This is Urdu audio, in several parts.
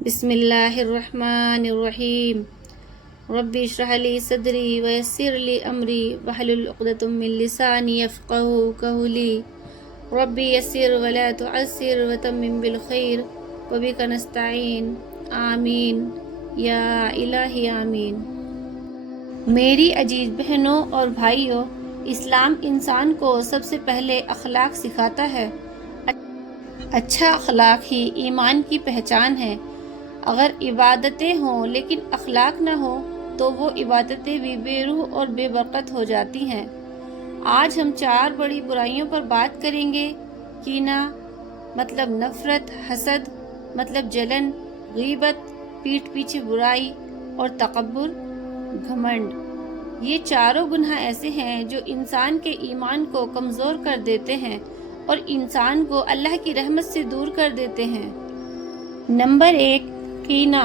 بسم اللہ الرحمن الرحیم رب اشرح لی صدری ویسر لی امری واحلل عقدۃ من لسانی یفقہوا قولی رب یسر ولا تعسر وتمم بالخیر وبک نستعین آمین یا الہی آمین۔ میری عزیز بہنوں اور بھائیوں، اسلام انسان کو سب سے پہلے اخلاق سکھاتا ہے۔ اچھا اخلاق ہی ایمان کی پہچان ہے۔ اگر عبادتیں ہوں لیکن اخلاق نہ ہو تو وہ عبادتیں بھی بے روح اور بے برکت ہو جاتی ہیں۔ آج ہم 4 بڑی برائیوں پر بات کریں گے۔ کینہ مطلب نفرت، حسد مطلب جلن، غیبت پیٹھ پیچھے برائی، اور تکبر گھمنڈ۔ یہ چاروں گناہ ایسے ہیں جو انسان کے ایمان کو کمزور کر دیتے ہیں اور انسان کو اللہ کی رحمت سے دور کر دیتے ہیں۔ نمبر 1، کینہ،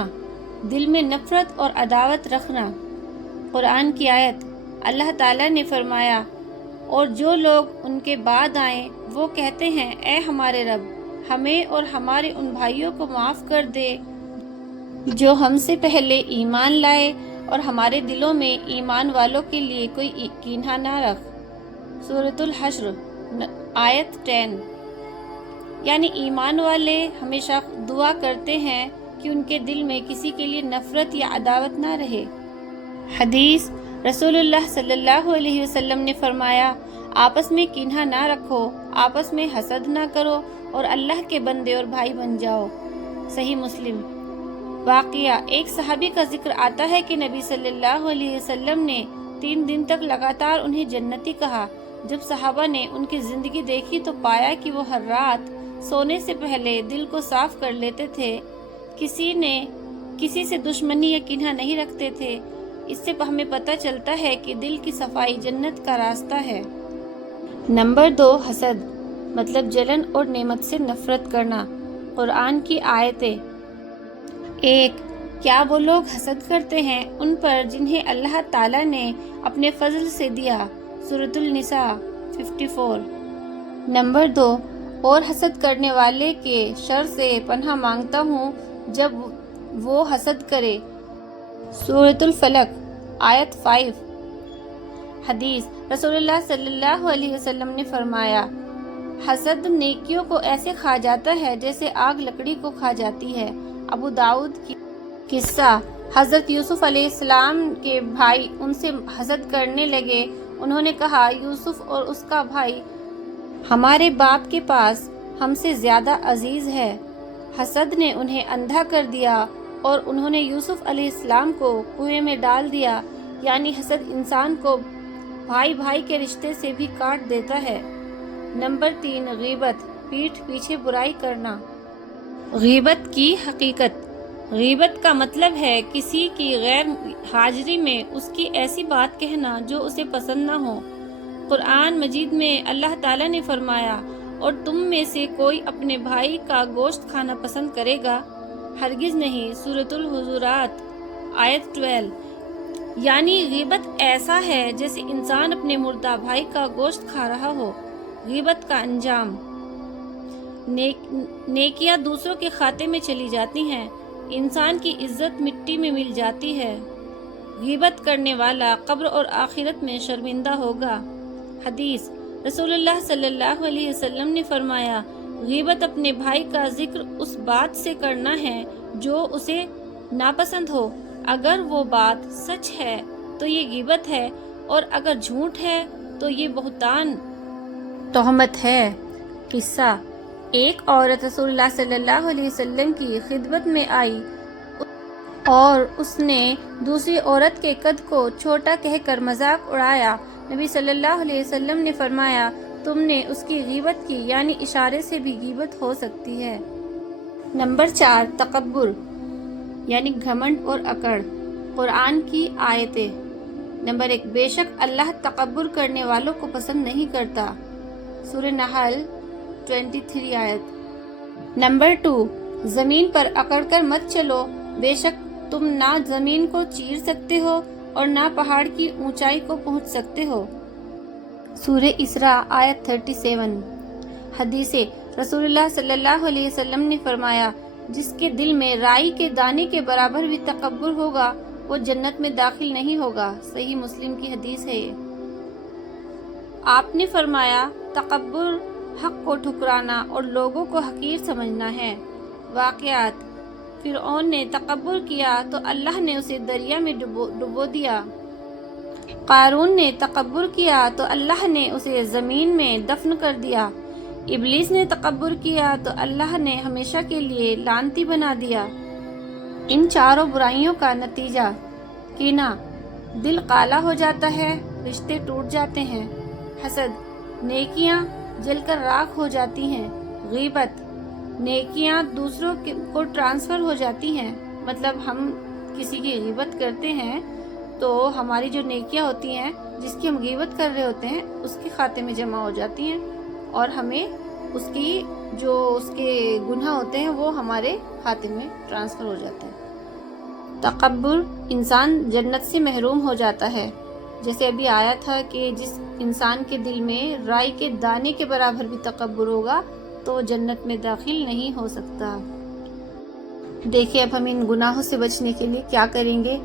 دل میں نفرت اور عداوت رکھنا۔ قرآن کی آیت، اللہ تعالیٰ نے فرمایا، اور جو لوگ ان کے بعد آئیں وہ کہتے ہیں اے ہمارے رب، ہمیں اور ہمارے ان بھائیوں کو معاف کر دے جو ہم سے پہلے ایمان لائے، اور ہمارے دلوں میں ایمان والوں کے لیے کوئی کینہ نہ رکھ۔ سورۃ الحشر آیت 10۔ یعنی ایمان والے ہمیشہ دعا کرتے ہیں کہ ان کے دل میں کسی کے لیے نفرت یا عداوت نہ رہے۔ حدیث، رسول اللہ صلی اللہ علیہ وسلم نے فرمایا، آپس میں کینہ نہ رکھو، آپس میں حسد نہ کرو، اور اللہ کے بندے اور بھائی بن جاؤ۔ صحیح مسلم۔ واقعہ، ایک صحابی کا ذکر آتا ہے کہ نبی صلی اللہ علیہ وسلم نے 3 دن تک لگاتار انہیں جنتی کہا۔ جب صحابہ نے ان کی زندگی دیکھی تو پایا کہ وہ ہر رات سونے سے پہلے دل کو صاف کر لیتے تھے، کسی سے دشمنی یا کینہ نہیں رکھتے تھے۔ اس سے ہمیں پتہ چلتا ہے کہ دل کی صفائی جنت کا راستہ ہے۔ نمبر 2، حسد مطلب جلن اور نعمت سے نفرت کرنا۔ قرآن کی آیتیں، 1، کیا وہ لوگ حسد کرتے ہیں ان پر جنہیں اللہ تعالیٰ نے اپنے فضل سے دیا؟ سورۃ النساء 54۔ نمبر 2، اور حسد کرنے والے کے شر سے پناہ مانگتا ہوں جب وہ حسد کرے۔ سورۃ الفلق آیت 5۔ حدیث، رسول اللہ صلی اللہ علیہ وسلم نے فرمایا، حسد نیکیوں کو ایسے کھا جاتا ہے جیسے آگ لکڑی کو کھا جاتی ہے۔ ابو داؤد کی قصہ، حضرت یوسف علیہ السلام کے بھائی ان سے حسد کرنے لگے۔ انہوں نے کہا، یوسف اور اس کا بھائی ہمارے باپ کے پاس ہم سے زیادہ عزیز ہے۔ حسد نے انہیں اندھا کر دیا اور انہوں نے یوسف علیہ السلام کو کنویں میں ڈال دیا۔ یعنی حسد انسان کو بھائی بھائی کے رشتے سے بھی کاٹ دیتا ہے۔ نمبر 3، غیبت، پیٹھ پیچھے برائی کرنا۔ غیبت کی حقیقت، غیبت کا مطلب ہے کسی کی غیر حاضری میں اس کی ایسی بات کہنا جو اسے پسند نہ ہو۔ قرآن مجید میں اللہ تعالیٰ نے فرمایا، اور تم میں سے کوئی اپنے بھائی کا گوشت کھانا پسند کرے گا؟ ہرگز نہیں۔ سورۃ الحجرات آیت 12۔ یعنی غیبت ایسا ہے جیسے انسان اپنے مردہ بھائی کا گوشت کھا رہا ہو۔ غیبت کا انجام، نیکیاں دوسروں کے کھاتے میں چلی جاتی ہیں، انسان کی عزت مٹی میں مل جاتی ہے۔ غیبت کرنے والا قبر اور آخرت میں شرمندہ ہوگا۔ حدیث، رسول اللہ صلی اللہ علیہ وسلم نے فرمایا، غیبت اپنے بھائی کا ذکر اس بات سے کرنا ہے جو اسے ناپسند ہو۔ اگر وہ بات سچ ہے تو یہ غیبت ہے، اور اگر جھوٹ ہے تو یہ بہتان تہمت ہے۔ قصہ، ایک عورت رسول اللہ صلی اللہ علیہ وسلم کی خدمت میں آئی اور اس نے دوسری عورت کے قد کو چھوٹا کہہ کر مذاق اڑایا۔ نبی صلی اللہ علیہ وسلم نے فرمایا، تم نے اس کی غیبت کی، یعنی اشارے سے بھی غیبت ہو سکتی ہے۔ نمبر 4، تکبر یعنی گھمنڈ اور اکڑ۔ قرآن کی آیتیں، نمبر 1، بے شک اللہ تکبر کرنے والوں کو پسند نہیں کرتا۔ سورہ نحل 23 آیت۔ نمبر 2، زمین پر اکڑ کر مت چلو، بے شک تم نہ زمین کو چیر سکتے ہو اور نہ پہاڑ کی اونچائی کو پہنچ سکتے ہو۔ سورہ اسراء آیت 37۔ حدیث، رسول اللہ صلی اللہ علیہ وسلم نے فرمایا، جس کے دل میں رائی کے دانے کے برابر بھی تکبر ہوگا وہ جنت میں داخل نہیں ہوگا۔ صحیح مسلم کی حدیث ہے یہ۔ آپ نے فرمایا تکبر حق کو ٹھکرانا اور لوگوں کو حقیر سمجھنا ہے۔ واقعات: فرعون نے تکبر کیا تو اللہ نے اسے دریا میں ڈبو دیا۔ قارون نے تکبر کیا تو اللہ نے اسے زمین میں دفن کر دیا۔ ابلیس نے تکبر کیا تو اللہ نے ہمیشہ کے لیے لعنتی بنا دیا۔ ان چاروں برائیوں کا نتیجہ کینہ، دل کالا ہو جاتا ہے، رشتے ٹوٹ جاتے ہیں۔ حسد، نیکیاں جل کر راکھ ہو جاتی ہیں۔ غیبت، نیکیاں دوسروں کو ٹرانسفر ہو جاتی ہیں، مطلب ہم کسی کی غیبت کرتے ہیں تو ہماری جو نیکیاں ہوتی ہیں جس کی ہم غیبت کر رہے ہوتے ہیں اس کے کھاتے میں جمع ہو جاتی ہیں اور ہمیں اس کے گناہ ہوتے ہیں وہ ہمارے کھاتے میں ٹرانسفر ہو جاتے ہیں۔ تکبر انسان جنت سے محروم ہو جاتا ہے، جیسے ابھی آیا تھا کہ جس انسان کے دل میں رائی کے دانے کے برابر بھی تکبر ہوگا تو جنت میں داخل نہیں ہو سکتا۔ دیکھیں اب ہم ان گناہوں سے بچنے کے لیے کیا کریں گے۔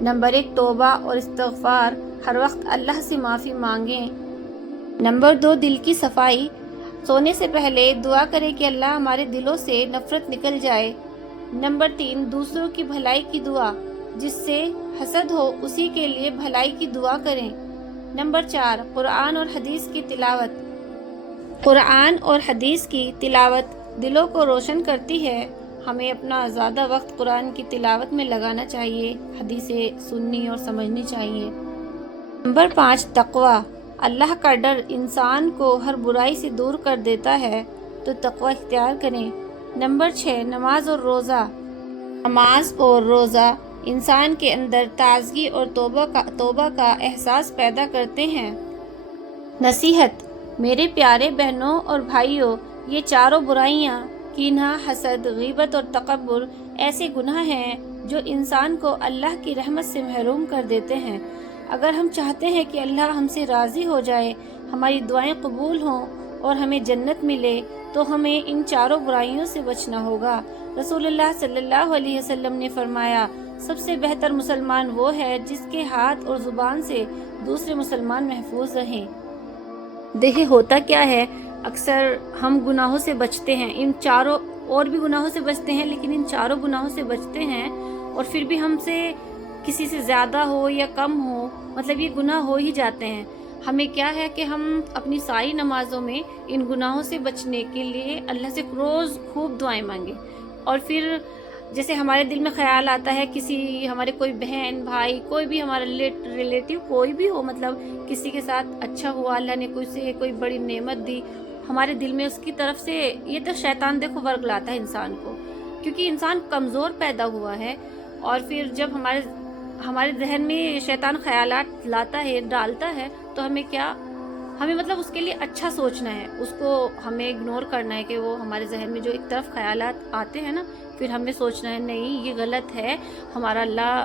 نمبر 1، توبہ اور استغفار، ہر وقت اللہ سے معافی مانگیں۔ نمبر 2، دل کی صفائی، سونے سے پہلے دعا کریں کہ اللہ ہمارے دلوں سے نفرت نکل جائے۔ نمبر 3، دوسروں کی بھلائی کی دعا، جس سے حسد ہو اسی کے لیے بھلائی کی دعا کریں۔ نمبر 4، قرآن اور حدیث کی تلاوت، قرآن اور حدیث کی تلاوت دلوں کو روشن کرتی ہے۔ ہمیں اپنا زیادہ وقت قرآن کی تلاوت میں لگانا چاہیے، حدیثیں سننی اور سمجھنی چاہیے۔ نمبر 5، تقوی، اللہ کا ڈر انسان کو ہر برائی سے دور کر دیتا ہے، تو تقوی اختیار کریں۔ نمبر 6، نماز اور روزہ، نماز اور روزہ انسان کے اندر تازگی اور توبہ کا احساس پیدا کرتے ہیں۔ نصیحت: میرے پیارے بہنوں اور بھائیوں، یہ چاروں برائیاں کینہ، حسد، غیبت اور تکبر ایسے گناہ ہیں جو انسان کو اللہ کی رحمت سے محروم کر دیتے ہیں۔ اگر ہم چاہتے ہیں کہ اللہ ہم سے راضی ہو جائے، ہماری دعائیں قبول ہوں اور ہمیں جنت ملے تو ہمیں ان چاروں برائیوں سے بچنا ہوگا۔ رسول اللہ صلی اللہ علیہ وسلم نے فرمایا، سب سے بہتر مسلمان وہ ہے جس کے ہاتھ اور زبان سے دوسرے مسلمان محفوظ رہیں۔ دیکھیں ہوتا کیا ہے، اکثر ہم گناہوں سے بچتے ہیں، ان چاروں اور بھی گناہوں سے بچتے ہیں لیکن ان چاروں گناہوں سے بچتے ہیں اور پھر بھی ہم سے کسی سے زیادہ ہو یا کم ہو، مطلب یہ گناہ ہو ہی جاتے ہیں۔ ہمیں کیا ہے کہ ہم اپنی ساری نمازوں میں ان گناہوں سے بچنے کے لیے اللہ سے روز خوب دعائیں مانگیں، اور پھر جیسے ہمارے دل میں خیال آتا ہے کسی ہمارے کوئی بہن بھائی کوئی بھی ہمارا ریلیٹیو کوئی بھی ہو، مطلب کسی کے ساتھ اچھا ہوا، اللہ نے کوئی بڑی نعمت دی ہمارے دل میں، اس کی طرف سے یہ تو شیطان دیکھو ورگ لاتا ہے انسان کو، کیونکہ انسان کمزور پیدا ہوا ہے، اور پھر جب ہمارے ذہن میں شیطان خیالات لاتا ہے ڈالتا ہے تو ہمیں مطلب اس کے لیے اچھا سوچنا ہے، اس کو ہمیں اگنور کرنا ہے کہ وہ ہمارے ذہن میں جو ایک طرف خیالات آتے ہیں نا، پھر ہمیں سوچنا ہے نہیں یہ غلط ہے، ہمارا اللہ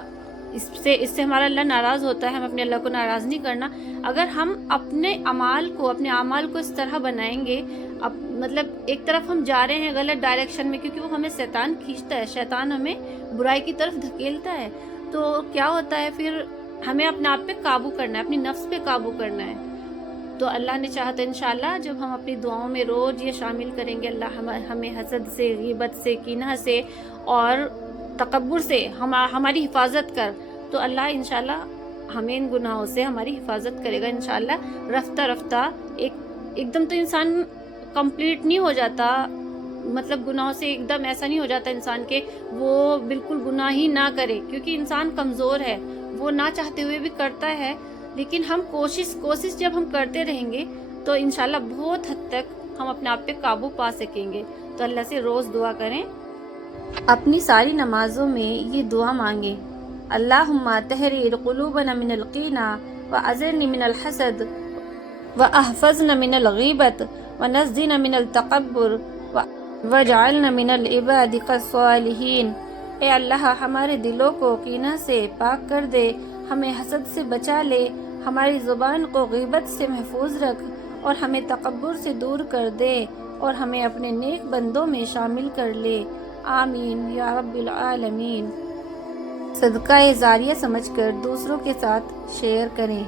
اس سے ہمارا اللہ ناراض ہوتا ہے، ہم اپنے اللہ کو ناراض نہیں کرنا۔ اگر ہم اپنے اعمال کو اس طرح بنائیں گے، مطلب ایک طرف ہم جا رہے ہیں غلط ڈائریکشن میں، کیونکہ وہ ہمیں شیطان کھینچتا ہے، شیطان ہمیں برائی کی طرف دھکیلتا ہے، تو کیا ہوتا ہے پھر ہمیں اپنے آپ پہ قابو کرنا ہے، اپنی نفس پہ قابو کرنا ہے۔ تو اللہ نے چاہا تو انشاءاللہ جب ہم اپنی دعاؤں میں روز یہ شامل کریں گے، اللہ ہمیں حسد سے، غیبت سے، کینہ سے اور تکبر سے ہماری حفاظت کر، تو اللہ انشاءاللہ ہمیں ان گناہوں سے ہماری حفاظت کرے گا انشاءاللہ۔ رفتہ رفتہ ایک دم تو انسان کمپلیٹ نہیں ہو جاتا، مطلب گناہوں سے ایک دم ایسا نہیں ہو جاتا انسان کے وہ بالکل گناہ ہی نہ کرے، کیونکہ انسان کمزور ہے، وہ نہ چاہتے ہوئے بھی کرتا ہے، لیکن ہم کوشش جب ہم کرتے رہیں گے تو انشاءاللہ بہت حد تک ہم اپنے آپ پہ قابو پا سکیں گے۔ تو اللہ سے روز دعا کریں، اپنی ساری نمازوں میں یہ دعا مانگیں، اللہم تحریر قلوبنا من القینہ وأعذرنی من الحسد واحفظنا من الغیبت ونزنا من التکبر واجعلنا من العباد الصالحین۔ اے اللہ ہمارے دلوں کو کینہ سے پاک کر دے، ہمیں حسد سے بچا لے، ہماری زبان کو غیبت سے محفوظ رکھ اور ہمیں تکبر سے دور کر دے، اور ہمیں اپنے نیک بندوں میں شامل کر لے۔ آمین یا رب العالمین۔ صدقہ جاریہ سمجھ کر دوسروں کے ساتھ شیئر کریں۔